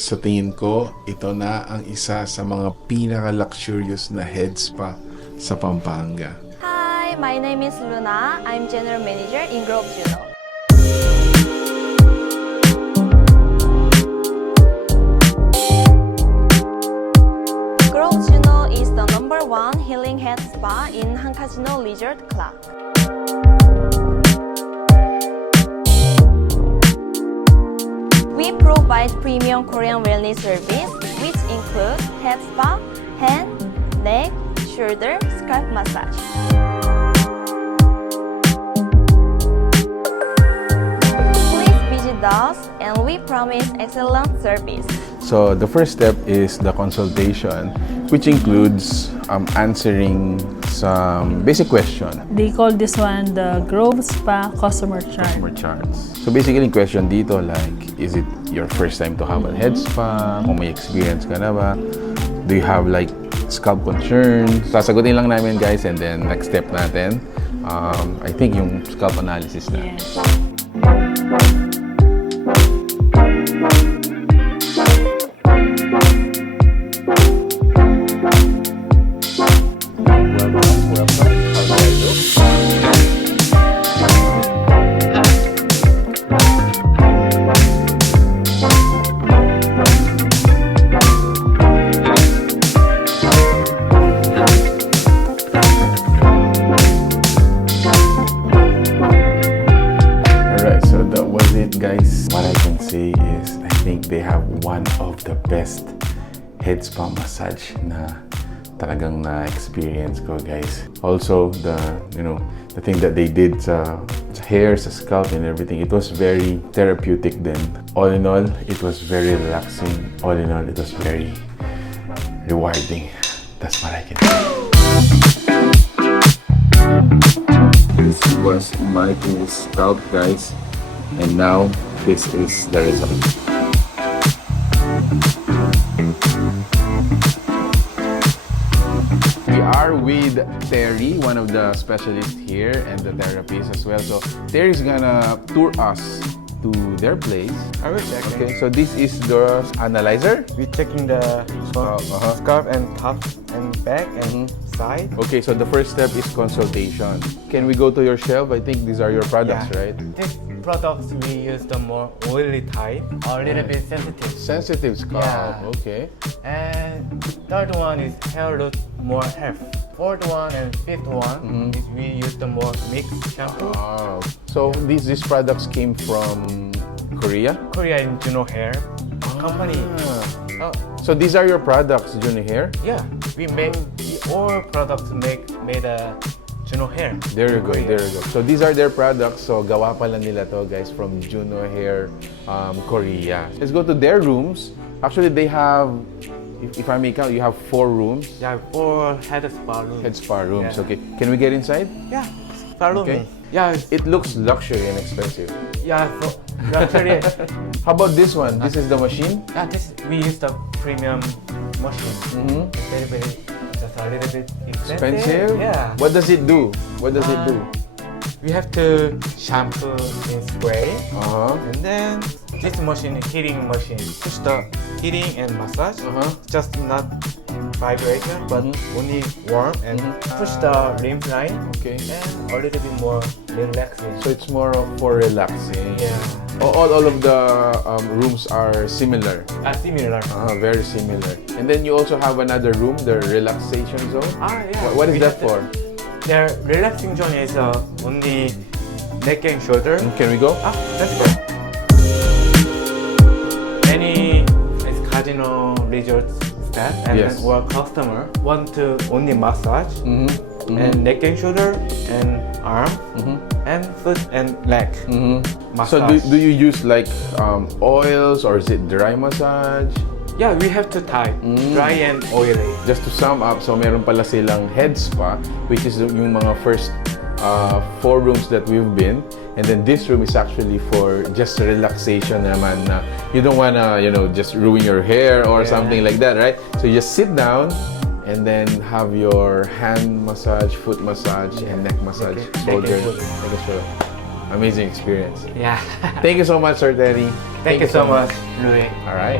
Sa tingin ko, ito na ang isa sa mga pinaka-luxurious na head spa sa Pampanga. Hi, my name is Luna. I'm General Manager in Grove JUNO. Grove JUNO is the #1 healing head spa in Hann Resort Clark. We provide premium Korean wellness service, which include head spa, hand, neck, shoulder, scalp massage. Please visit us, and we promise excellent service. So the first step is the consultation, which includes answering some basic questions. They call this one the Grove Spa Customer Chart. Customer charts. So basically, question dito like, is it your first time to have a head spa? Kung may experience ka na ba? Do you have like scalp concerns? Sasagutin lang namin guys, and then next step natin, I think yung scalp analysis na. Yes. Guys, what I can say is I think they have one of the best head spa massage na talagang na-experience ko, guys. Also, the thing that they did sa hair, sa scalp and everything, it was very therapeutic then. All in all, it was very relaxing. All in all, it was very rewarding. That's what I can say. This was my scalp, guys. And now, this is the result. We are with Terry, one of the specialists here and the therapist as well. So Terry's gonna tour us to their place. I will check. Okay, so this is the analyzer. We're checking the scalp and top and back and side. Okay, so the first step is consultation. Can we go to your shelf? I think these are your products, right? This products we use the more oily type, a little bit sensitive. Sensitive scalp, Yeah. okay. And third one is hair look more health. Fourth one and fifth one is we use the more mixed shampoo. Oh, so these products came from Korea? Korea in JUNO Hair company. Oh, So these are your products, JUNO Hair? yeah, we make all products made a JUNO Hair. There you go, there you go. So these are their products. So gawa pa lang nila to, guys, from JUNO Hair, Korea. Let's go to their rooms. Actually, they have, if I may count, you have 4 rooms. Yeah, 4 head spa rooms. Head spa rooms, Yeah. okay. Can we get inside? Yeah, follow Okay. me. Yeah, It looks luxury and expensive. yeah, so luxury. How about this one? This is the machine? Yeah, this we use the premium machine. It's very just a little bit expensive. Yeah. What does it do? What does it do? We have to shampoo in spray, Uh-huh. and then this machine, heating machine, push the heating and massage. Just not vibration, but only warm and push the lymph line. Okay. And a little bit more relaxing. So it's more of for relaxing. Yeah. All of the rooms are similar. Similar. Very similar. And then you also have another room, the relaxation zone. Yeah. What is We that have for? The relaxing zone is only neck and shoulder. Can we go? Let's go. Any casino resort staff and Yes. or customer want to only massage and neck and shoulder and arm and foot and leg So massage. do you use like oils or is it dry massage? Yeah, we have to type dry and oily. Just to sum up, so meron pala silang head spa, which is yung mga first 4 rooms that we've been. And then this room is actually for just relaxation naman na you don't wanna, just ruin your hair or something like that, right? So you just sit down and then have your hand massage, foot massage, and neck massage, shoulder. Neck and shoulder. Amazing experience. Yeah. Thank you so much, Sir Terry. Thank you so much, Louis. All right.